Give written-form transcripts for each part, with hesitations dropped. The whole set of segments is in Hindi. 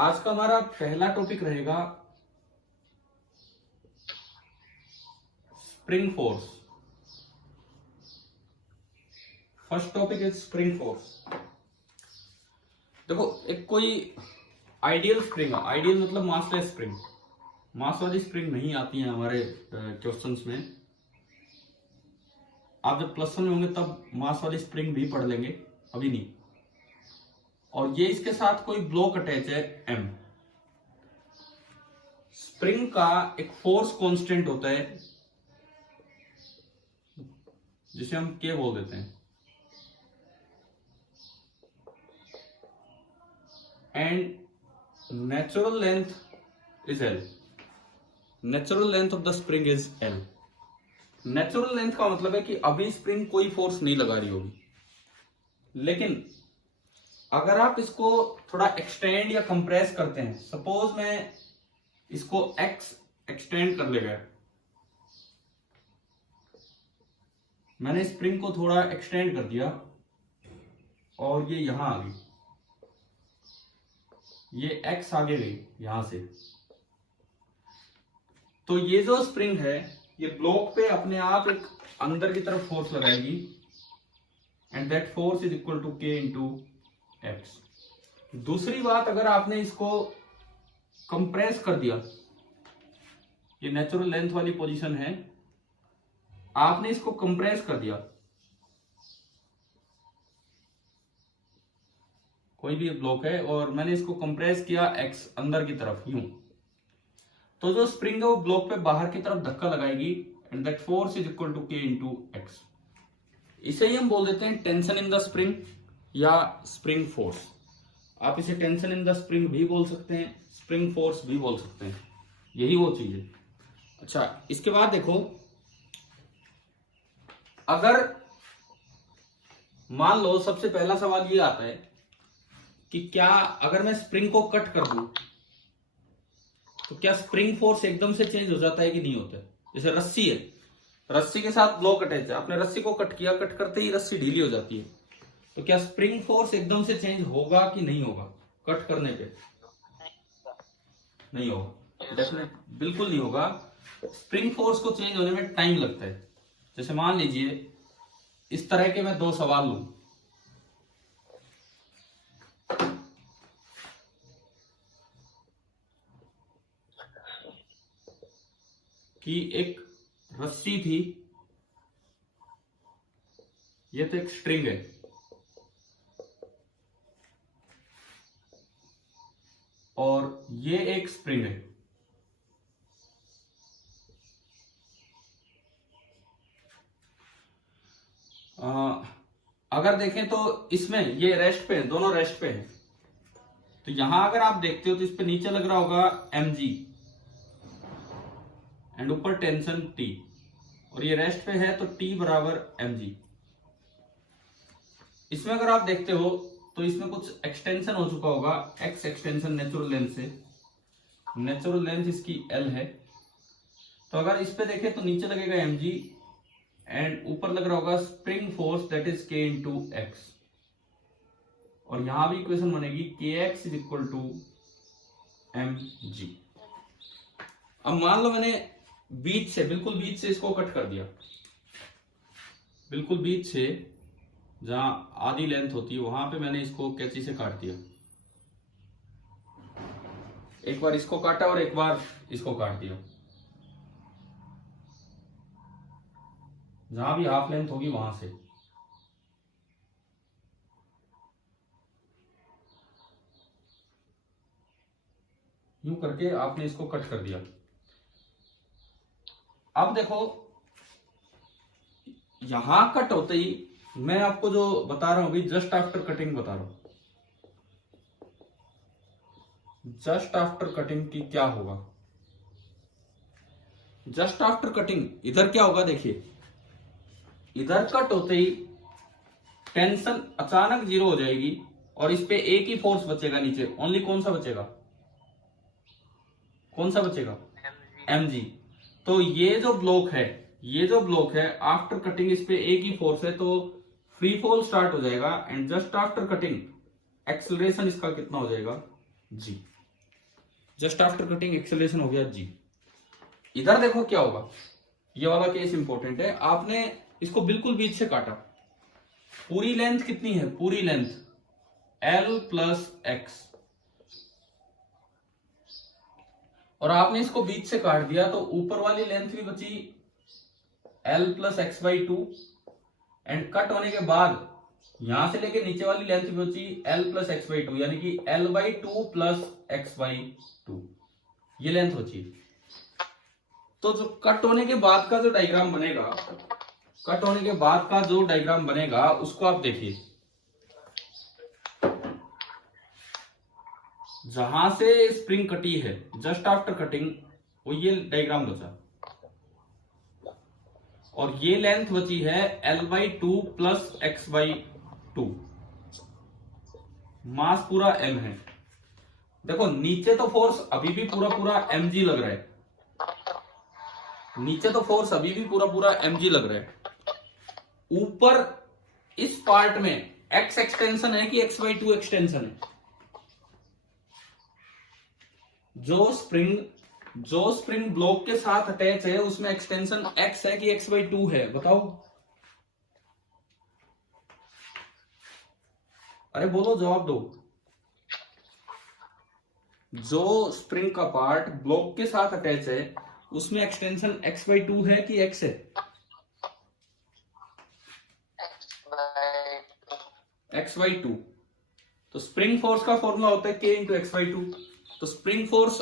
आज का हमारा पहला टॉपिक रहेगा spring force. First topic is spring force. देखो, एक कोई आइडियल स्प्रिंग, आइडियल मतलब मासलेस स्प्रिंग, मास वाली स्प्रिंग नहीं आती है हमारे क्वेश्चंस में। आप जब प्लस वन में होंगे तब मास वाली स्प्रिंग भी पढ़ लेंगे, अभी नहीं। और ये इसके साथ कोई ब्लॉक अटैच है एम। स्प्रिंग का एक फोर्स कांस्टेंट होता है जिसे हम के बोल देते हैं, and natural length is L. Natural length of the spring is L. Natural length का मतलब है कि अभी स्प्रिंग कोई फोर्स नहीं लगा रही होगी, लेकिन अगर आप इसको थोड़ा एक्सटेंड या कंप्रेस करते हैं, सपोज मैं इसको x एक्सटेंड कर लेगा, मैंने स्प्रिंग को थोड़ा एक्सटेंड कर दिया और ये यहां आ गई, ये x आगे गई यहां से, तो ये जो स्प्रिंग है ये ब्लॉक पे अपने आप एक अंदर की तरफ फोर्स लगाएगी, and that force is equal to k into x. दूसरी बात, अगर आपने इसको कंप्रेस कर दिया, ये नेचुरल लेंथ वाली पोजीशन है, आपने इसको कंप्रेस कर दिया, कोई भी ब्लॉक है और मैंने इसको कंप्रेस किया एक्स अंदर की तरफ यूं, तो जो स्प्रिंग है वो ब्लॉक पे बाहर की तरफ धक्का लगाएगी, and that force is equal to k into x. इसे ही हम बोल देते हैं टेंशन इन द स्प्रिंग या स्प्रिंग फोर्स। आप इसे टेंशन इन द स्प्रिंग भी बोल सकते हैं, स्प्रिंग फोर्स भी बोल सकते हैं, यही वो चीज है। अच्छा, इसके बाद देखो, अगर मान लो सबसे पहला सवाल ये आता है कि क्या अगर मैं स्प्रिंग को कट कर दूं तो क्या स्प्रिंग फोर्स एकदम से चेंज हो जाता है कि नहीं होता है। जैसे रस्सी है, रस्सी के साथ ब्लॉक अटैच है, आपने रस्सी को कट किया, कट करते ही रस्सी ढीली हो जाती है, तो क्या स्प्रिंग फोर्स एकदम से चेंज होगा कि नहीं होगा कट करने पे? नहीं होगा, डेफिनेट बिल्कुल नहीं होगा। स्प्रिंग फोर्स को चेंज होने में टाइम लगता है। जैसे मान लीजिए इस तरह के मैं दो सवाल लूं, कि एक रस्सी थी, ये तो एक स्ट्रिंग है, और ये एक स्प्रिंग है। अगर देखें तो इसमें ये रेस्ट पे है, दोनों रेस्ट पे है, तो यहां अगर आप देखते हो तो इस पे नीचे लग रहा होगा mg एंड ऊपर टेंशन T, और ये रेस्ट पे है तो T बराबर mg। इसमें अगर आप देखते हो तो इसमें कुछ एक्सटेंशन हो चुका होगा, x एक्सटेंशन नेचुरल लेंथ से, नेचुरल लेंथ इसकी L है, तो अगर इस पे देखें तो नीचे लगेगा mg एंड ऊपर लग रहा होगा spring force that is k into x, और यहां भी इक्वेशन बनेगी kx is equal to mg। अब मान लो मैंने बीच से, बिल्कुल बीच से इसको कट कर दिया, बिल्कुल बीच से जहां आधी लेंथ होती है वहां पे मैंने इसको कैंची से काट दिया, एक बार इसको काटा और एक बार इसको काट दिया, जहां भी हाफ लेंथ होगी वहां से। यूं करके आपने इसको कट कर दिया। अब देखो, यहां कट होते ही मैं आपको जो बता रहा हूं अभी, जस्ट आफ्टर कटिंग बता रहा हूं, जस्ट आफ्टर कटिंग की क्या होगा। जस्ट आफ्टर कटिंग इधर क्या होगा, देखिए इधर कट होते ही टेंशन अचानक जीरो हो जाएगी और इस पे एक ही फोर्स बचेगा नीचे, ओनली कौन सा बचेगा, कौन सा बचेगा, mg। तो ये जो ब्लॉक है, ये जो ब्लॉक है आफ्टर कटिंग इस पे एक ही फोर्स है, तो फ्री फॉल स्टार्ट हो जाएगा, and just after cutting acceleration इसका कितना हो जाएगा, g। Just after cutting acceleration हो गया जी। इधर देखो क्या होगा, ये वाला केस इंपॉर्टेंट है। आपने इसको बिल्कुल बीच से काटा, पूरी लेंथ कितनी है, पूरी लेंथ L प्लस एक्स, और आपने इसको बीच से काट दिया तो ऊपर वाली लेंथ भी बची L plus x by to, and cut होने के बाद यहां से लेके नीचे वाली लेंथ भी बची L plus x by to, यानी कि L by two plus x by to, ये लेंथ बची। तो जो कट होने के बाद का जो डायग्राम बनेगा, कट होने के बाद का जो डायग्राम बनेगा उसको आप देखिए। जहां से स्प्रिंग कटी है जस्ट आफ्टर कटिंग, वो ये डायग्राम बचा, और ये लेंथ बची है L by two plus x by two, mass पूरा m है। देखो नीचे तो फोर्स अभी भी पूरा पूरा mg लग रहा है, नीचे तो फोर्स अभी भी पूरा पूरा mg लग रहा है। ऊपर इस पार्ट में x एक्सटेंशन है कि x बाई टू एक्सटेंशन है? जो स्प्रिंग ब्लॉक के साथ अटैच है उसमें एक्सटेंशन x है कि x बाई टू है, बताओ। अरे बोलो, जवाब दो। जो स्प्रिंग का पार्ट ब्लॉक के साथ अटैच है उसमें एक्सटेंशन x बाई टू है कि x है? x by two. तो स्प्रिंग फोर्स का फॉर्मूला होता है k into x by to. तो स्प्रिंग फोर्स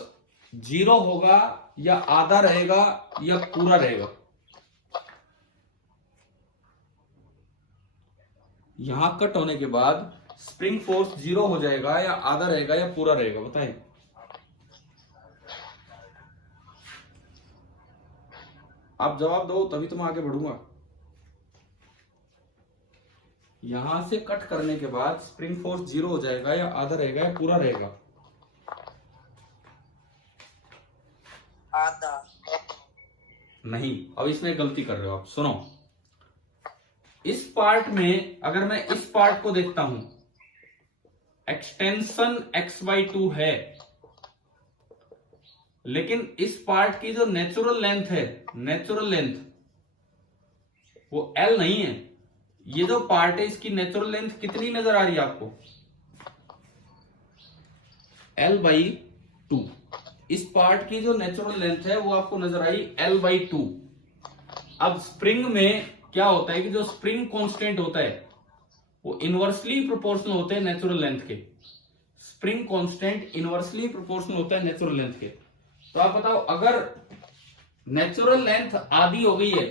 जीरो होगा या आधा रहेगा या पूरा रहेगा? यहां कट होने के बाद स्प्रिंग फोर्स जीरो हो जाएगा या आधा रहेगा या पूरा रहेगा, बताएं। आप जवाब दो तभी तो मैं आगे बढ़ूंगा। यहां से कट करने के बाद स्प्रिंग फोर्स जीरो हो जाएगा या आधा रहेगा या पूरा रहेगा? आधा। नहीं, अब इसमें गलती कर रहे हो आप, सुनो। इस पार्ट में अगर मैं इस पार्ट को देखता हूं, एक्सटेंशन x बाई टू है, लेकिन इस पार्ट की जो नेचुरल लेंथ है, नेचुरल लेंथ वो L नहीं है। ये जो पार्ट है इसकी नेचुरल लेंथ कितनी नजर आ रही है आपको? L by to. इस पार्ट की जो नेचुरल लेंथ है वो आपको नजर आई L बाई टू। अब स्प्रिंग में क्या होता है कि जो स्प्रिंग कांस्टेंट होता है वो इनवर्सली प्रोपोर्शनल होते हैं नेचुरल लेंथ के। स्प्रिंग कांस्टेंट इनवर्सली प्रोपोर्शनल होता है नेचुरल लेंथ के। तो आप बताओ, अगर नेचुरल लेंथ आधी हो गई है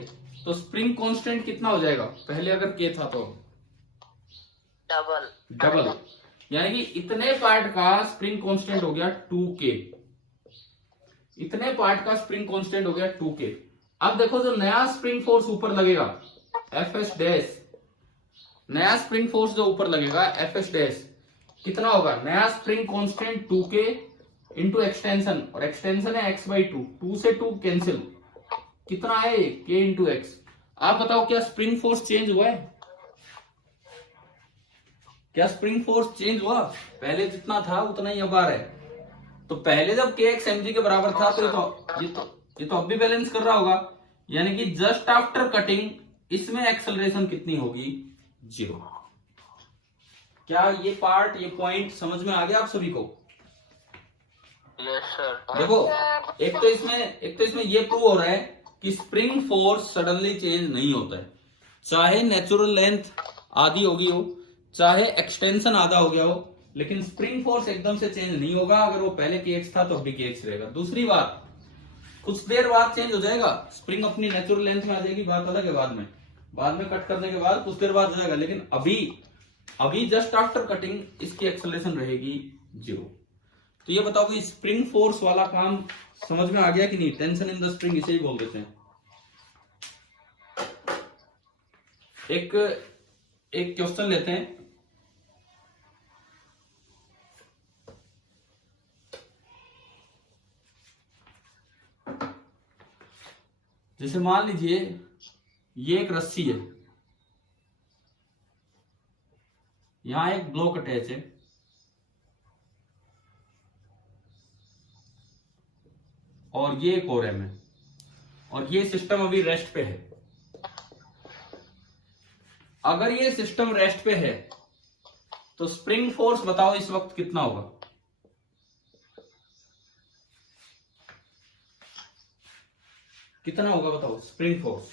तो स्प्रिंग कांस्टेंट कितना हो जाएगा? पहले अगर के था तो डबल, यानी कि इतने पार्ट का स्प्रिंग कांस्टेंट हो गया 2k। इतने पार्ट का स्प्रिंग कांस्टेंट हो गया 2k। अब देखो जो नया स्प्रिंग फोर्स ऊपर लगेगा Fs डैश, नया स्प्रिंग फोर्स जो ऊपर लगेगा Fs डैश कितना होगा? नया spring constant 2k into extension, और एक्सटेंशन है x बाई टू, 2 से 2 कैंसिल, कितना है k इंटू एक्स। आप बताओ क्या स्प्रिंग फोर्स चेंज हुआ है? क्या स्प्रिंग फोर्स चेंज हुआ? पहले जितना था उतना ही अब आ रहा है। तो पहले जब के एक्स एम जी के बराबर था तो ये तो अब भी बैलेंस कर रहा होगा, यानी कि जस्ट आफ्टर कटिंग इसमें एक्सेलरेशन कितनी होगी? जीरो। क्या ये पार्ट, ये पॉइंट समझ में आ गया आप सभी को? Yes sir. देखो, एक तो इसमें ये प्रूव हो रहा है कि स्प्रिंग फोर्स सडनली चेंज नहीं होता है। चाहे नेचुरल लेंथ आधी होगी हो, चाहे एक्सटेंशन आधा हो गया हो, लेकिन स्प्रिंग फोर्स एकदम से चेंज नहीं होगा। अगर वो पहले kx था तो अभी kx रहेगा। दूसरी बात, कुछ देर बाद चेंज हो जाएगा, स्प्रिंग अपनी नेचुरल लेंथ में आ जाएगी, बात अलग है। बाद में कट करने के बाद कुछ देर बाद हो जाएगा, लेकिन अभी जस्ट आफ्टर कटिंग इसकी एक्सेलरेशन रहेगी जीरो। तो ये बताओ कि स्प्रिंग फोर्स वाला काम समझ में आ गया कि नहीं? टेंशन इन द स्प्रिंग इसे ही बोल देते हैं। एक क्वेश्चन लेते हैं। जैसे मान लीजिए ये एक रस्सी है, यहां एक ब्लॉक अटैच है, और ये एक और m है, और ये सिस्टम अभी रेस्ट पे है। अगर ये सिस्टम रेस्ट पे है तो स्प्रिंग फोर्स बताओ इस वक्त कितना होगा? कितना होगा बताओ स्प्रिंग फोर्स?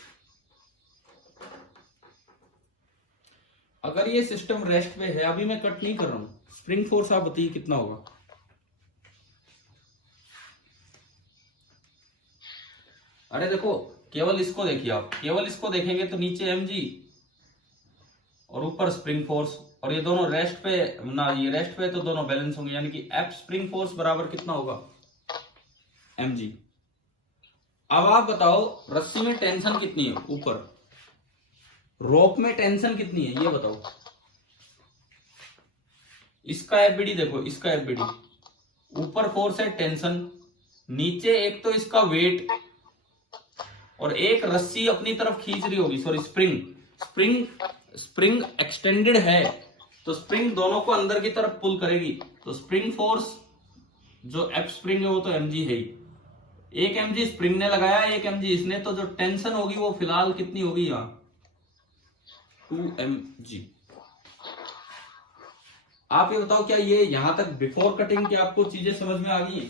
अगर ये सिस्टम रेस्ट पे है, अभी मैं कट नहीं कर रहा हूं, स्प्रिंग फोर्स आप बताइए कितना होगा? अरे देखो, केवल इसको देखिए, आप केवल इसको देखेंगे तो नीचे mg और ऊपर स्प्रिंग फोर्स, और ये दोनों रेस्ट पे ना, ये रेस्ट पे तो दोनों बैलेंस होंगे, यानी कि F स्प्रिंग फोर्स बराबर कितना होगा? mg। अब आप बताओ रस्सी में टेंशन कितनी है ऊपर, रोप में टेंशन कितनी है ये बताओ। इसका एफबीडी देखो, इसका एफबीडी, ऊपर फोर्स है टेंशन, नीचे एक तो इसका वेट, और एक रस्सी अपनी तरफ खींच रही होगी, सॉरी स्प्रिंग एक्सटेंडेड है तो स्प्रिंग दोनों को अंदर की तरफ पुल करेगी, तो स्प्रिंग फोर्स जो एफ स्प्रिंग है वो तो mg है ही। एक mg स्प्रिंग ने लगाया, एक mg इसने, तो जो टेंशन होगी वो फिलहाल कितनी होगी यहां? 2mg। आप ये बताओ क्या ये यहां तक बिफोर कटिंग की आपको चीजें समझ में आ गई है?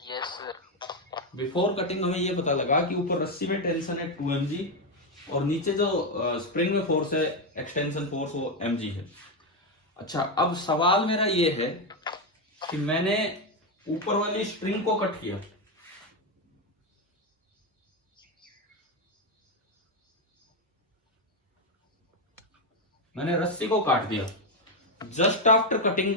Yes sir. बिफोर कटिंग हमें ये पता लगा कि ऊपर रस्सी में टेंशन है 2mg और नीचे जो स्प्रिंग में फोर्स है, एक्सटेंशन फोर्स, वो mg है। अच्छा, अब सवाल मेरा ये है कि मैंने ऊपर वाली स्ट्रिंग को कट किया, मैंने रस्सी को काट दिया, जस्ट आफ्टर कटिंग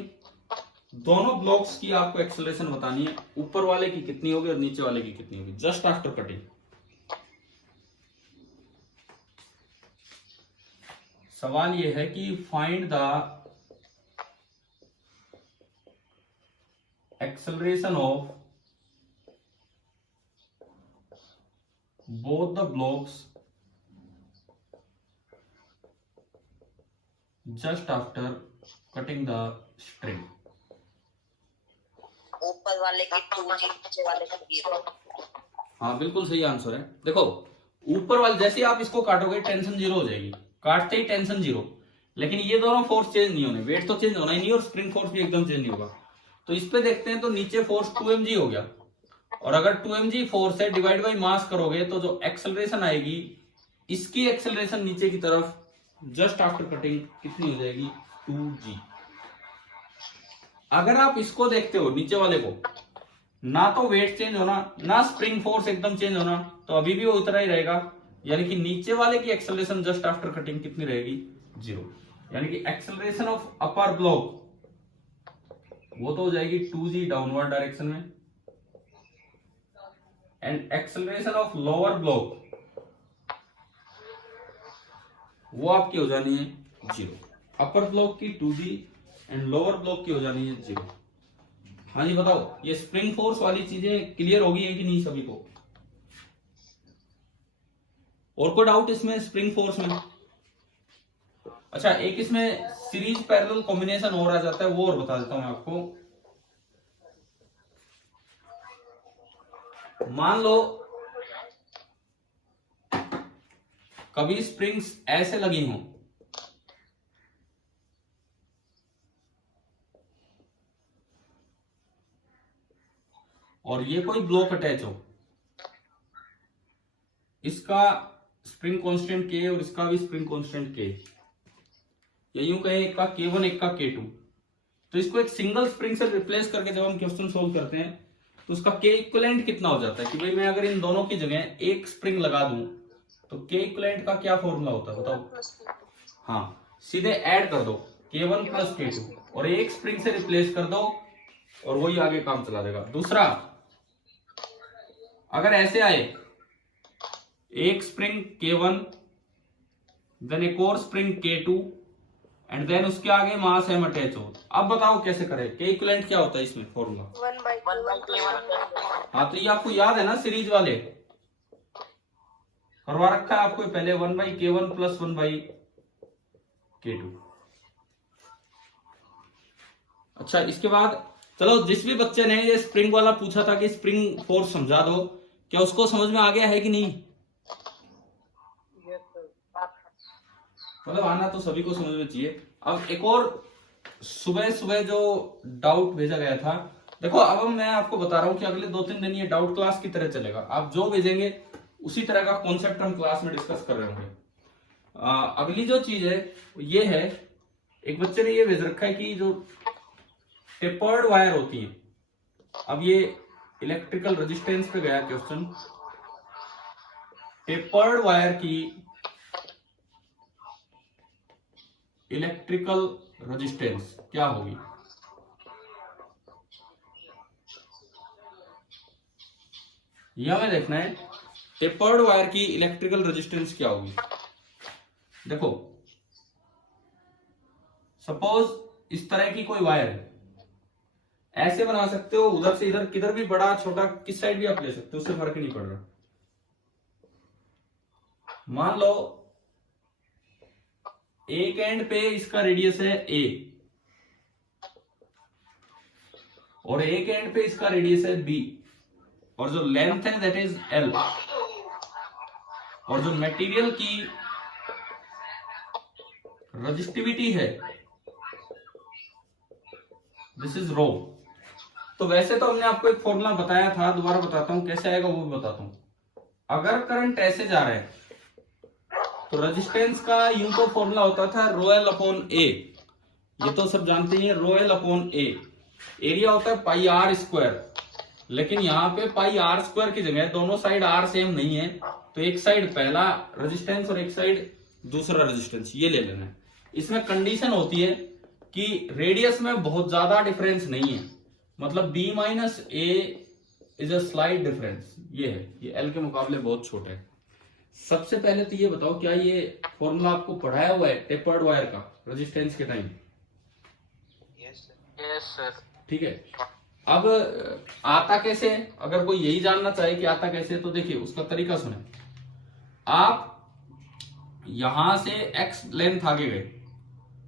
दोनों ब्लॉक्स की आपको एक्सेलरेशन बतानी है, ऊपर वाले की कितनी होगी और नीचे वाले की कितनी होगी, जस्ट आफ्टर कटिंग। सवाल यह है कि find the acceleration of both the blocks just after cutting the string. ऊपर वाले की 2g, नीचे वाले की 0। हाँ बिल्कुल सही आंसर है। देखो ऊपर वाले जैसे आप इसको काटोगे टेंशन जीरो हो जाएगी, काटते ही टेंशन जीरो, लेकिन ये दोनों फोर्स चेंज नहीं होने, वेट तो चेंज होना ही नहीं और स्प्रिंग फोर्स भी एकदम चेंज नहीं होगा। तो इस पे देखते हैं, तो नीचे फोर्स 2mg हो गया, और अगर 2mg फोर्स है डिवाइड बाई मास करोगे तो जो एक्सेलरेशन आएगी, इसकी एक्सेलरेशन नीचे की तरफ जस्ट आफ्टर कटिंग कितनी हो जाएगी? 2g। अगर आप इसको देखते हो नीचे वाले को, ना तो वेट चेंज होना ना स्प्रिंग फोर्स एकदम चेंज होना, तो अभी भी वो उतना ही रहेगा, यानी कि नीचे वाले की एक्सेलरेशन जस्ट आफ्टर कटिंग कितनी रहेगी? 0। यानी कि एक्सेलरेशन ऑफ अपर ब्लॉक वो तो हो जाएगी 2g डाउनवर्ड डायरेक्शन में, and acceleration of lower block वो आपकी हो जानी है 0। अपर ब्लॉक की 2g एंड लोअर ब्लॉक की हो जानी है 0। हाँ जी बताओ, ये स्प्रिंग फोर्स वाली चीजें क्लियर होगी है कि नहीं सभी को? और कोई डाउट इसमें स्प्रिंग फोर्स में? अच्छा, एक इसमें सीरीज पैरेलल कॉम्बिनेशन और आ जाता है, वो और बता देता हूं मैं आपको। मान लो कभी स्प्रिंग्स ऐसे लगी हों, और ये कोई ब्लॉक अटैच हो, इसका स्प्रिंग कांस्टेंट K और इसका भी स्प्रिंग कांस्टेंट K, या यूं कहें एक का K1 एक का K2, तो इसको एक सिंगल स्प्रिंग से रिप्लेस करके जब हम क्वेश्चन सोल्व करते हैं तो उसका K इक्विवेलेंट कितना हो जाता है कि भाई मैं अगर इन दोनों की जगह एक स्प्रिंग लगा दूं तो K इक्विवेलेंट का क्या फॉर्मूला होता है बताओ? हाँ, सीधे ऐड कर दो K1 प्लस K2 और एक स्प्रिंग से रिप्लेस कर दो और वही आगे काम चला देगा। दूसरा, अगर ऐसे आए एक स्प्रिंग K1 देन एक और स्प्रिंग K2 एंड देन उसके आगे मास m अटैच हो, अब बताओ कैसे करें? K इक्विवेलेंट क्या होता है इसमें फॉर्मूला? 1/2। हाँ, तो ये आपको याद है ना, सीरीज वाले करवा रखा है आपको पहले, 1/K1 प्लस 1/K2। अच्छा, इसके बाद चलो, जिस भी बच्चे ने ये स्प्रिंग वाला पूछा था कि स्प्रिंग फोर्स समझा दो, क्या उसको समझ में आ गया है कि नहीं? मतलब आना तो सभी को समझ में चाहिए। अब एक और सुबह सुबह जो डाउट भेजा गया था, देखो अब मैं आपको बता रहा हूं कि अगले 2-3 दिन ये डाउट क्लास की तरह चलेगा। आप जो भेजेंगे उसी तरह का कॉन्सेप्ट हम क्लास में डिस्कस कर रहे होंगे। अगली जो चीज है ये है, एक बच्चे ने ये भेज रखा है कि जो टेपर्ड वायर होती है, अब ये इलेक्ट्रिकल रेजिस्टेंस पे गया क्वेश्चन, टेपर्ड वायर की इलेक्ट्रिकल रेजिस्टेंस क्या होगी? यह हमें देखना है, टेपर्ड वायर की इलेक्ट्रिकल रेजिस्टेंस क्या होगी। देखो सपोज इस तरह की कोई वायर है, ऐसे बना सकते हो, उधर से इधर, किधर भी बड़ा छोटा किस साइड भी आप ले सकते हो, उससे फर्क नहीं पड़ रहा। मान लो एक एंड पे इसका रेडियस है a और एक एंड पे इसका रेडियस है b, और जो लेंथ है दैट इज l, और जो मटेरियल की रजिस्टिविटी है दिस इज रो। तो वैसे तो हमने आपको एक फॉर्मूला बताया था, दोबारा बताता हूं कैसे आएगा वो भी बताता हूं। अगर करंट ऐसे जा रहा है तो रेजिस्टेंस का यूं तो फॉर्मूला होता था रो एल अपॉन ए, ये तो सब जानते हैं, रो एल अपॉन ए। एरिया होता है पाई आर स्क्वायर, लेकिन यहाँ पे पाई आर स्क्वायर की जगह दोनों साइड आर सेम नहीं है, तो एक साइड पहला रेजिस्टेंस और एक साइड दूसरा रेजिस्टेंस, ये ले लेना है। इसमें कंडीशन होती है कि रेडियस में बहुत ज्यादा डिफरेंस नहीं है, मतलब b minus A is a slight difference, ये है, ये l के मुकाबले बहुत छोटा है। सबसे पहले तो ये बताओ, क्या ये फॉर्मूला आपको पढ़ाया हुआ है टेपर्ड वायर का रेजिस्टेंस के टाइम? Yes sir. ठीक है, अब आता कैसे है? अगर कोई यही जानना चाहे कि आता कैसे, तो देखिए उसका तरीका सुने। आप यहां से x लेंथ आगे गए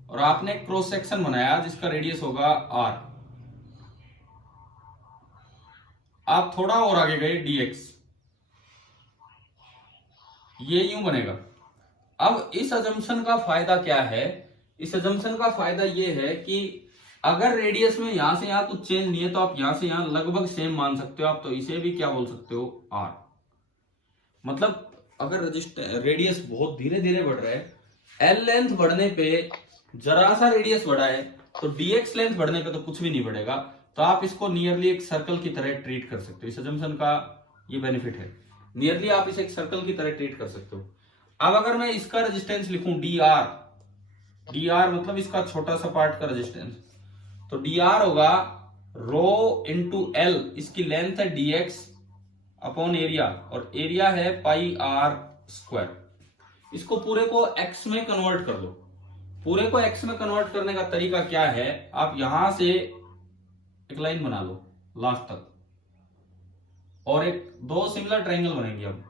और आपने क्रॉस सेक्शन बनाया जिसका रेडियस होगा r, आप थोड़ा और आगे गए dx, ये यूं बनेगा। अब इस अजम्पशन का फायदा क्या है? इस अजम्पशन का फायदा ये है कि अगर रेडियस में यहां से यहां कुछ चेंज नहीं है तो आप यहां से यहां लगभग सेम मान सकते हो। आप तो इसे भी क्या बोल सकते हो, r। मतलब अगर रेडियस बहुत धीरे धीरे बढ़ रहा है, l लेंथ बढ़ने पे जरा सा रेडियस बढ़ा है, तो dx लेंथ बढ़ने पे तो कुछ भी नहीं बढ़ेगा, तो आप इसको नियरली एक सर्कल की तरह ट्रीट कर सकते हो। इस अजम्पशन का ये बेनिफिट है, नियरली आप इसे एक सर्कल की तरह ट्रीट कर सकते हो। अब अगर मैं इसका रेजिस्टेंस लिखूं dr मतलब इसका छोटा सा पार्ट का रेजिस्टेंस, तो dr होगा रो इंटू l, इसकी लेंथ है dx अपॉन एरिया, और एरिया है पाई आर स्क्वायर। इसको पूरे को x में कन्वर्ट कर दो। पूरे को x में कन्वर्ट करने का तरीका क्या है, आप यहां से एक लाइन बना लो लास्ट तक, और एक दो सिमिलर ट्रायंगल बनेंगे। अब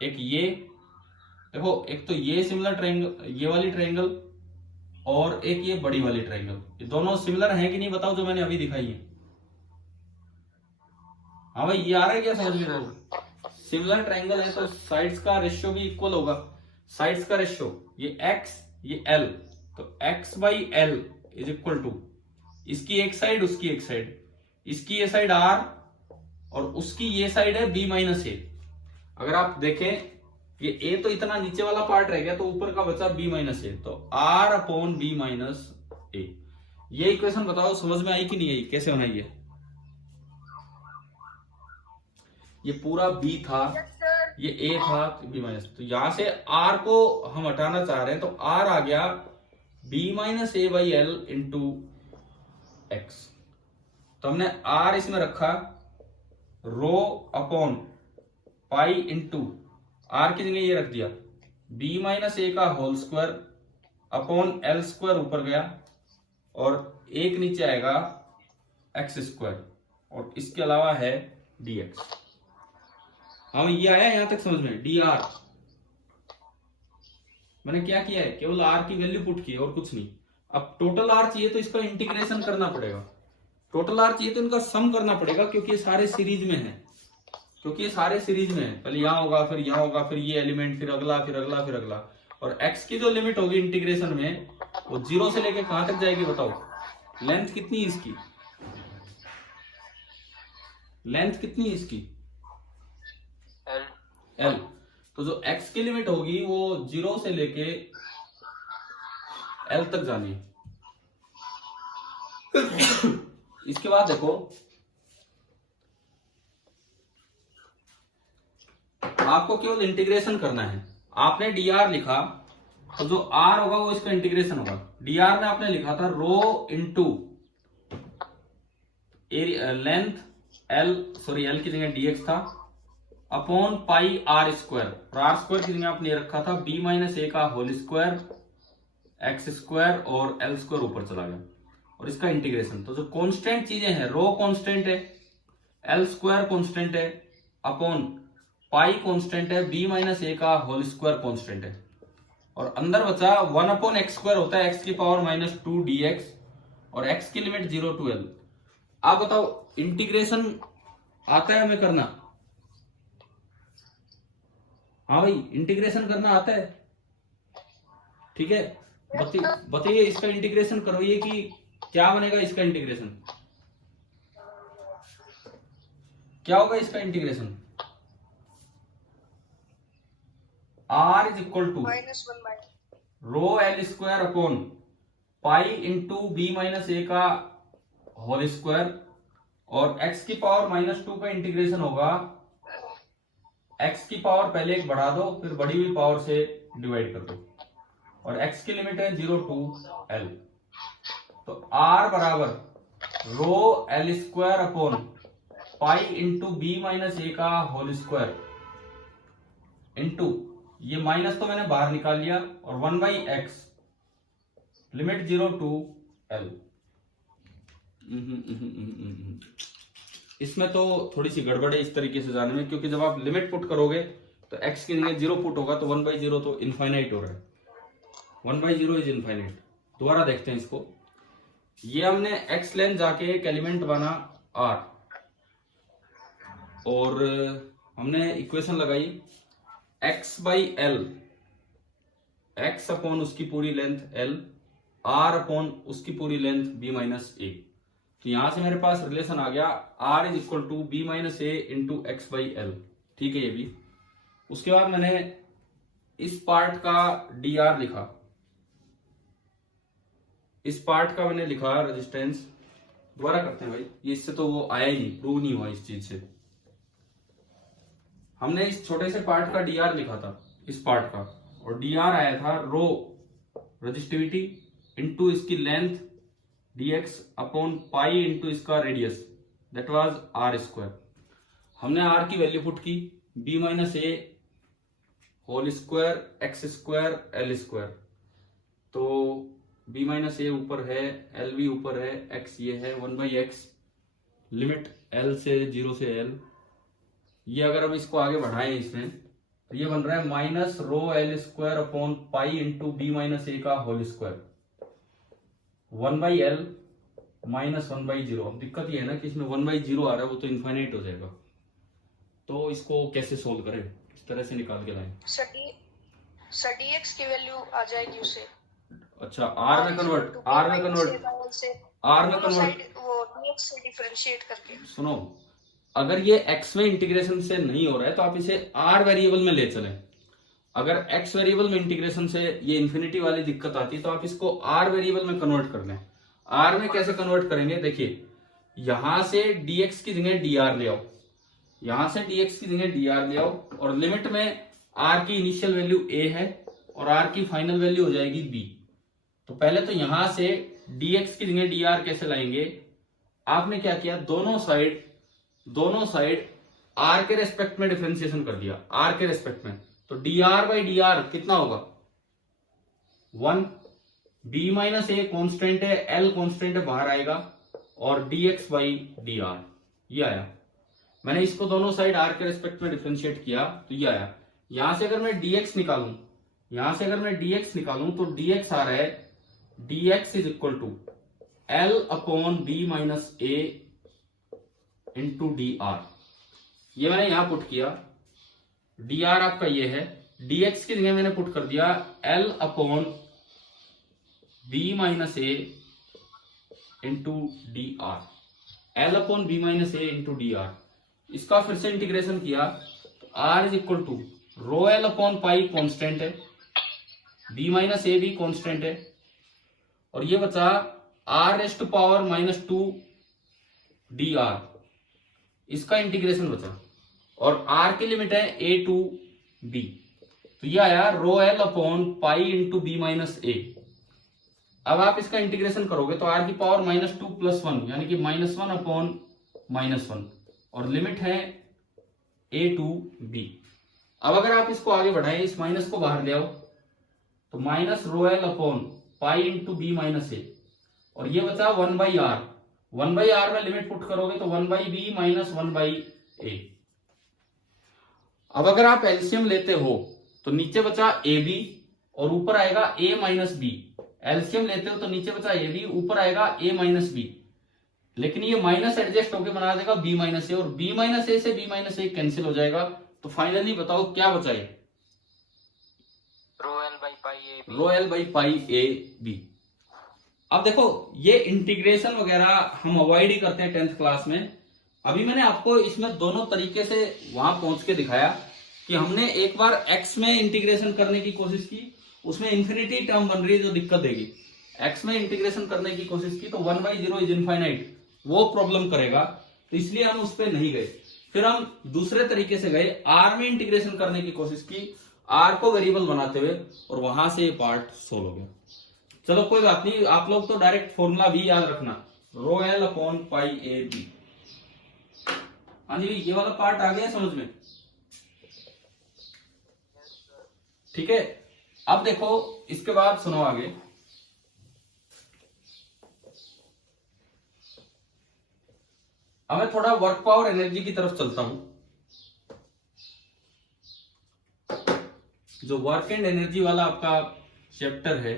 एक ये देखो, एक तो ये सिमिलर ट्रायंगल, ये वाली ट्रायंगल, और एक ये बड़ी वाली ट्रायंगल, ये दोनों सिमिलर हैं कि नहीं बताओ, जो मैंने अभी दिखाई है। हाँ भाई, ये आ रहा है क्या समझ में? तो सिमिलर ट्रायंगल है तो साइड्स का रेशियो भी इक्वल होगा। साइड्स का रेशियो, ये x ये l, तो x by l is equal to इसकी एक साइड उसकी एक साइड, इसकी ये साइड r और उसकी ये साइड है b माइनस ए। अगर आप देखें ये a तो इतना नीचे वाला पार्ट रह गया, तो ऊपर का बचा b माइनस ए, तो r अपॉन b माइनस ए। ये इक्वेशन बताओ समझ में आई कि नहीं आई, कैसे बनाई है? ये पूरा b था, ये a था, b माइनस, तो यहां से r को हम हटाना चाह रहे हैं, तो r आ गया b minus A by L into x. तो हमने r इसमें रखा rho upon pi into r की जगह ये रख दिया b माइनस ए का whole square upon L square ऊपर गया, और एक नीचे आएगा एक्स स्क्वायर, और इसके अलावा है dx। हाँ, ये आया यहां तक समझ में? dr मैंने क्या किया है, केवल r की वैल्यू पुट की और कुछ नहीं। अब टोटल r चाहिए तो इसका इंटीग्रेशन करना पड़ेगा। टोटल आर चाहिए तो इनका सम करना पड़ेगा, क्योंकि ये सारे सीरीज में है, पहले यहाँ होगा, फिर यहाँ होगा, फिर ये एलिमेंट, फिर अगला, फिर अगला, फिर अगला। और x की जो लिमिट होगी इंटीग्रेशन में वो 0 से लेके कहां तक जाएगी बताओ? लेंथ कितनी है इसकी? L। तो जो x की लिमिट होगी वो 0 से लेके L तक जानी है। इसके बाद देखो, आपको केवल इंटीग्रेशन करना है। आपने dr लिखा तो जो r होगा वो इसका इंटीग्रेशन होगा। dr में आपने लिखा था रो इंटू लेंथ L की जगह dx था अपॉन पाई r स्क्वायर, और r स्क्वायर की जगह आपने रखा था b माइनस ए का होल स्क्वायर एक्स स्क्वायर और L स्क्वायर ऊपर चला गया, और इसका इंटीग्रेशन। तो जो कांस्टेंट चीजें हैं, रो कांस्टेंट है, L स्क्वायर कांस्टेंट है, अपॉन पाई कांस्टेंट है, b माइनस ए का होल स्क्वायर कांस्टेंट है, और अंदर बचा 1 अपॉन एक्स स्क्वायर होता है x की पावर माइनस 2 dx, और x की लिमिट 0 to L। आप बताओ इंटीग्रेशन आता है हमें करना? हाँ भाई, इंटीग्रेशन करना आता है, ठीक है। बताइए इसका इंटीग्रेशन करोगे कि क्या बनेगा? इसका इंटीग्रेशन क्या होगा? इसका integration r is equal to rho L square upon pi into b minus ए का होल स्क्वायर, और x की पावर माइनस 2 का इंटीग्रेशन होगा, x की पावर पहले एक बढ़ा दो, फिर बढ़ी हुई पावर से डिवाइड कर दो, और x की लिमिट है 0 to L। तो r बराबर rho L square upon pi into b minus ए का होल स्क्वायर इंटू ये माइनस तो मैंने बाहर निकाल लिया, और 1/x लिमिट 0 to L। इसमें तो थोड़ी सी गड़बड़ है इस तरीके से जाने में, क्योंकि जब आप लिमिट पुट करोगे तो x की जगह 0 पुट होगा, तो 1/0 तो इनफाइनाइट हो रहा है, 1/0 इज इनफाइनाइट। दोबारा देखते हैं इसको। ये हमने x लेन जाके एक एलिमेंट बना r, और हमने इक्वेशन लगाई x/L, x अपॉन उसकी पूरी लेंथ L, r अपॉन उसकी पूरी लेंथ b माइनस ए। तो यहां से मेरे पास रिलेशन आ गया r is equal to b minus A into x/L, ठीक है ये भी। उसके बाद मैंने इस पार्ट का dr लिखा, इस पार्ट का मैंने लिखा रेजिस्टेंस। दोबारा करते हैं भाई, ये इससे तो वो आया ही नहीं, प्रूव नहीं हुआ इस चीज से। हमने इस छोटे से पार्ट का dr लिखा था, इस पार्ट का, और dr आया था रो रेजिस्टिविटी इंटू इसकी length dx upon pi into इसका radius, that was r square. हमने r की वैल्यू पुट की b minus A whole square x square L square. तो b माइनस ए ऊपर है, L भी ऊपर है, x ये है 1/x लिमिट L से 0 से L। ये अगर हम इसको आगे बढ़ाएं इसमें, तो ये बन रहा है minus rho L square upon pi into b minus ए का होल स्क्वायर 1/L माइनस 1/0। अब दिक्कत ये है ना कि इसमें 1/0 आ रहा है, वो तो इनफाइनाइट हो जाएगा। तो इसको कैसे सोल्व करें? इस तरह से निकाल के लाएं। सर dx की वैल्यू आ जाएगी उसे। अच्छा, r में कन्वर्ट वो dx से डिफरेंशिएट करके। सुनो, अगर ये x में इंटीग्रेशन से नहीं हो रहा है तो आप इसे r वेरिएबल में ले चलें। अगर x वेरिएबल में इंटीग्रेशन से ये इंफिनिटी वाली दिक्कत आती है तो आप इसको r वेरिएबल में कन्वर्ट कर लें। r में कैसे कन्वर्ट करेंगे? देखिए, यहां से dx की जगह dr ले आओ, यहां से dx की जगह dr ले आओ, और लिमिट में r की इनिशियल वैल्यू a है और r की फाइनल वैल्यू हो जाएगी b। तो पहले तो यहां से dx की जगह dr कैसे लाएंगे? आपने क्या किया, दोनों साइड r के रेस्पेक्ट में डिफरेंशिएशन कर दिया, r के रेस्पेक्ट में। तो dr/dr कितना होगा? 1। b माइनस ए कॉन्स्टेंट है, L कॉन्स्टेंट है, बाहर आएगा, और dx/dr ये आया। मैंने इसको दोनों साइड r के रेस्पेक्ट में डिफरेंशिएट किया तो ये आया। यहां से अगर मैं dx निकालूं, तो dx आ रहा है dx is equal to L upon B minus A into D r. ये मैंने यहां पुट किया, डी आर आपका ये है, dx की जगह मैंने पुट कर दिया L अपॉन बी माइनस ए into D R. L upon B minus ए इंटू डी आर, इसका फिर से इंटीग्रेशन किया, R is equal to rho L upon pi constant है, बी माइनस ए भी कॉन्स्टेंट है, और ये बचा R rest to power minus two D R, इसका इंटीग्रेशन बचा, और आर की लिमिट है ए टू बी, तो ये आया rho L upon pi into B minus A. अब आप इसका इंटीग्रेशन करोगे तो आर की power minus two plus one, यानी कि minus one upon minus one, और लिमिट है ए टू बी। अब अगर आप इसको आगे बढ़ाएं, इस माइनस को बाहर ले आओ, तो minus rho L upon pi into B minus A, और ये बचा one by R. One by R में लिमिट पुट करोगे तो one by B minus one by A. अब अगर आप एलसीएम लेते हो तो नीचे बचा ए बी और ऊपर आएगा ए माइनस बी। एलसीएम लेते हो तो नीचे बचा ए बी, ऊपर आएगा ए माइनस बी, लेकिन ये माइनस एडजस्ट होकर बना देगा बी माइनस ए, और बी माइनस ए से बी माइनस ए कैंसिल हो जाएगा। तो फाइनली बताओ क्या बचा है? Rho L by pi a b. Rho L by pi a b. अब देखो ये इंटीग्रेशन वगैरह हम अवॉइड ही करते हैं 10th क्लास में। अभी मैंने आपको इसमें दोनों तरीके से वहां पहुंच के दिखाया कि हमने एक बार x में इंटीग्रेशन करने की कोशिश की, उसमें इंफिनिटी टर्म बन रही है जो दिक्कत देगी। x में इंटीग्रेशन करने की कोशिश की तो 1/0 इज इनफाइनाइट, वो प्रॉब्लम करेगा, तो इसलिए हम उस पर नहीं गए। फिर हम दूसरे तरीके से गए, r में इंटीग्रेशन करने की कोशिश की, r को वेरिएबल बनाते हुए, और वहां से ये पार्ट सोल्व हो गया। चलो कोई बात नहीं, आप लोग तो डायरेक्ट फॉर्मूला भी याद रखना, rho L upon pi a b. हाँ जी, ये वाला पार्ट आ गया समझ में? ठीक है, अब देखो इसके बाद सुनो आगे। अब मैं थोड़ा वर्क पावर एनर्जी की तरफ चलता हूं। जो वर्क एंड एनर्जी वाला आपका चैप्टर है,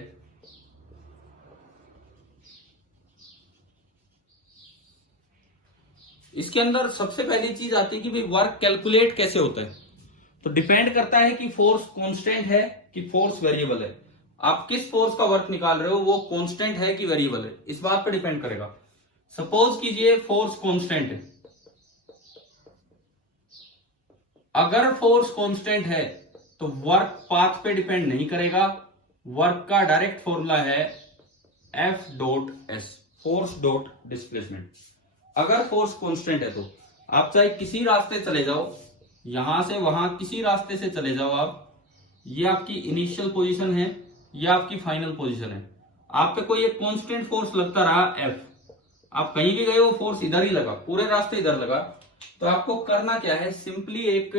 इसके अंदर सबसे पहली चीज आती है कि भाई वर्क कैलकुलेट कैसे होता है। तो डिपेंड करता है कि फोर्स कांस्टेंट है कि फोर्स वेरिएबल है। आप किस फोर्स का वर्क निकाल रहे हो, वो कांस्टेंट है कि वेरिएबल है, इस बात पे डिपेंड करेगा। सपोज कीजिए फोर्स कांस्टेंट है, अगर फोर्स कांस्टेंट है तो वर्क पाथ पे डिपेंड नहीं करेगा। वर्क का डायरेक्ट फॉर्मूला है F dot S, force dot displacement. अगर फोर्स कांस्टेंट है तो आप चाहे किसी रास्ते चले जाओ, यहां से वहां किसी रास्ते से चले जाओ आप, ये आपकी इनिशियल पोजीशन है, ये आपकी फाइनल पोजीशन है, आप पे कोई एक कांस्टेंट फोर्स लगता रहा एफ, आप कहीं भी गए वो फोर्स इधर ही लगा, पूरे रास्ते इधर लगा, तो आपको करना क्या है, सिंपली एक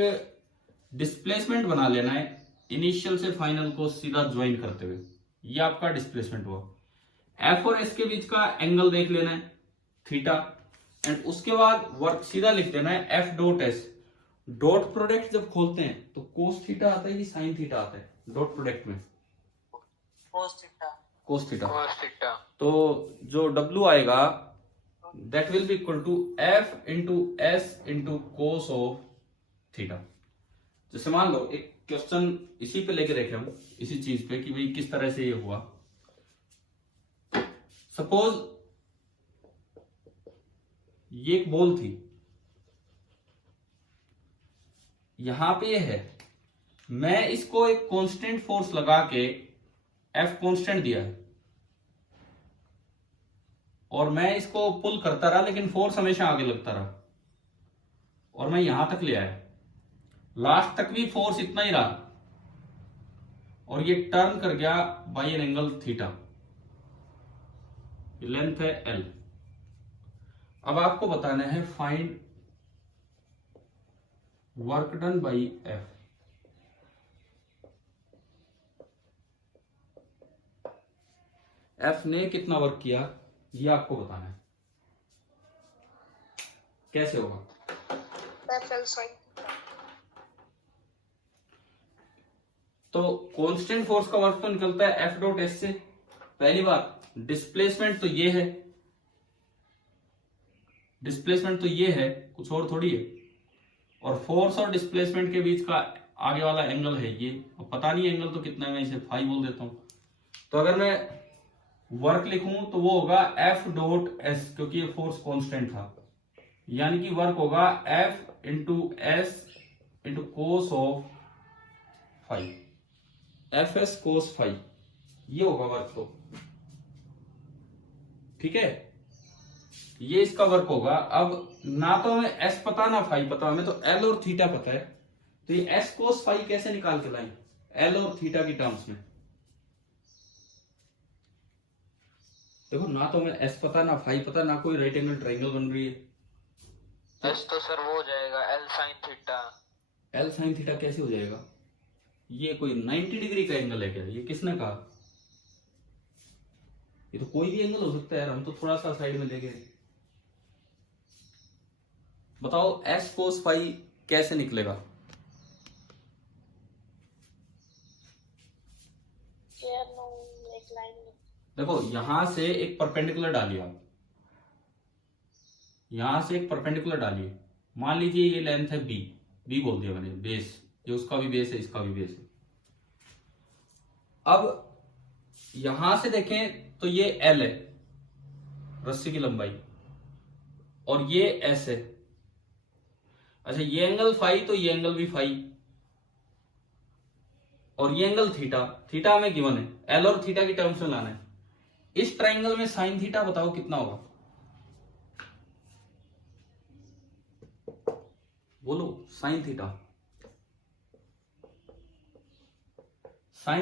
डिस्प्लेसमेंट बना लेना है, इनिशियल से फाइनल को सीधा ज्वाइन करते हुए, ये आपका डिस्प्लेसमेंट हुआ। एफ और एस के बीच का एंगल देख लेना है थीटा, एंड उसके बाद वर्क सीधा लिख देना है F dot S. Dot product जब खोलते हैं तो कोस थीटा आता है कि साइन थीटा आता है? डॉट प्रोडक्ट में cos theta. Cos theta. Cos theta. तो जो W आएगा that will be equal to f into s into cos of theta. जैसे मान लो एक क्वेश्चन इसी पे लेके देखे हम, इसी चीज पे कि भाई किस तरह से ये हुआ। सपोज ये एक बॉल थी, यहां पे ये है, मैं इसको एक कांस्टेंट फोर्स लगा के एफ कांस्टेंट दिया है, और मैं इसको पुल करता रहा, लेकिन फोर्स हमेशा आगे लगता रहा, और मैं यहां तक ले आया, लास्ट तक भी फोर्स इतना ही रहा, और ये टर्न कर गया by an angle theta, length है एल। अब आपको बताना है find work done by f. F ने कितना वर्क किया ये आपको बताना है। कैसे होगा? F L sine. तो कांस्टेंट फोर्स का वर्क तो निकलता है एफ डॉट एस से। पहली बात डिस्प्लेसमेंट तो ये है, डिस्प्लेसमेंट तो ये है, कुछ और थोड़ी है। और फोर्स और डिस्प्लेसमेंट के बीच का आगे वाला एंगल है ये। अब पता नहीं एंगल तो कितना है, मैं इसे फाई बोल देता हूं। तो अगर मैं वर्क लिखूं तो वो होगा F डॉट S, क्योंकि ये फोर्स कांस्टेंट था, यानी कि वर्क होगा F into S into cos of phi, FS cos phi, ये होगा वर्क। तो ठीक है, ये इसका वर्क होगा। अब ना तो हमें S पता ना फाई पता, हमें तो L और थीटा पता है। तो ये S कोस फाई कैसे निकाल के लाएं L और थीटा की टर्म्स में? देखो, ना तो हमें S पता ना फाई पता, ना कोई राइट एंगल ट्रायंगल बन रही है। एस तो सर वो हो जाएगा L sine theta. L sine theta कैसे हो जाएगा? ये कोई 90 डिग्री का एंगल है क्या? ये किसने कहा? ये तो कोई भी एंगल हो सकता है यार, हम तो थोड़ा सा साइड में लेके। बताओ S कोस फाई कैसे निकलेगा? एक लाइन में देखो, यहां से एक परपेंडिकुलर डालिए आप, यहां से एक परपेंडिकुलर डालिए। मान लीजिए ये लेंथ है बी बोल दिया मैंने, बेस, ये उसका भी बेस है, इसका भी बेस है। अब यहां से देखें तो ये L है, रस्सी की लंबाई, और ये S है। अच्छा, ये एंगल फाई तो ये एंगल भी फाई, और ये एंगल थीटा हमें गिवन है, L और थीटा की टर्म्स में लाना है। इस ट्राइंगल में साइन थीटा बताओ कितना होगा? बोलो, साइन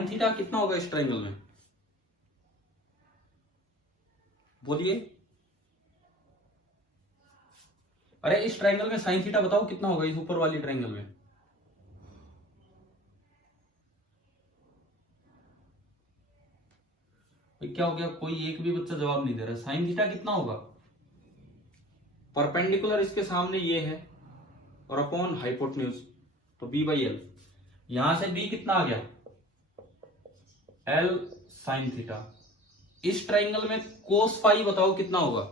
थीटा कितना होगा इस ट्राइंगल में? बोलिए। अरे इस ट्राइंगल में साइन थीटा बताओ कितना होगा, इस ऊपर वाली ट्राइंगल में? क्या हो गया, कोई एक भी बच्चा जवाब नहीं दे रहा। साइन थीटा कितना होगा? परपेंडिकुलर इसके सामने ये है और अपॉन हाइपोटेन्यूज, तो B बाई L। यहां से B कितना आ गया? L sine theta. इस ट्राइंगल में कोस फाई बताओ कितना होगा?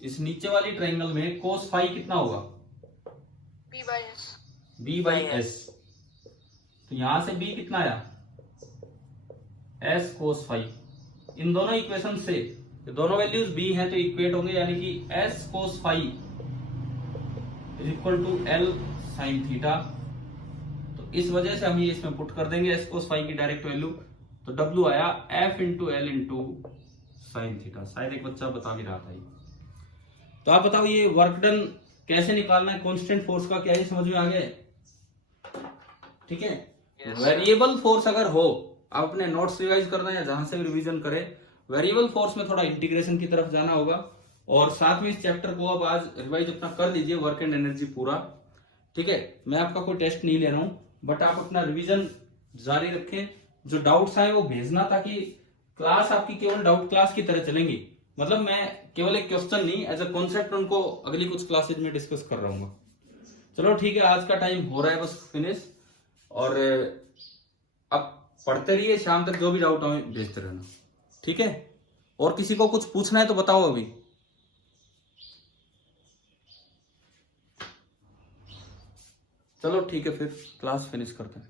इस नीचे वाली ट्राइंगल में कोस फाई कितना होगा? B by S। तो यहां से B कितना आया? S cos phi. इन दोनों इक्वेशन से दोनों वैल्यूज B हैं तो इक्वेट होंगे, यानी कि S cos phi is equal to L sine theta. तो इस वजह से हम ये इसमें पुट कर देंगे S कोस फाई की डायरेक्ट वैल्यू। तो W आया F into L into sine theta. शायद एक बच्चा बता भी रहा था ये। तो आप बताओ ये वर्क डन कैसे निकालना है कांस्टेंट फोर्स का, क्या ये समझ में आ गया? ठीक है। वेरिएबल फोर्स अगर हो, आप अपने नोट्स रिवाइज करना या जहां से भी रिवीजन करें, वेरिएबल फोर्स में थोड़ा इंटीग्रेशन की तरफ जाना होगा। और साथ में इस चैप्टर को अब आज रिवाइज अपना कर लीजिए, वर्क एंड एनर्जी पूरा। ठीक है, मैं आपका कोई टेस्ट नहीं ले रहा हूं, बट आप अपना रिवीजन जारी रखें। जो डाउट्स आए वो भेजना, ताकि क्लास आपकी केवल डाउट क्लास की तरह चलेंगी। मतलब मैं केवल एक क्वेश्चन नहीं, एज अ कॉन्सेप्ट उनको अगली कुछ क्लासेज में डिस्कस कर रहा हूँ। चलो ठीक है, आज का टाइम हो रहा है बस फिनिश। और अब पढ़ते रहिए, शाम तक जो भी डाउट हो भेजते रहना। ठीक है, और किसी को कुछ पूछना है तो बताओ अभी। चलो ठीक है, फिर क्लास फिनिश करते हैं।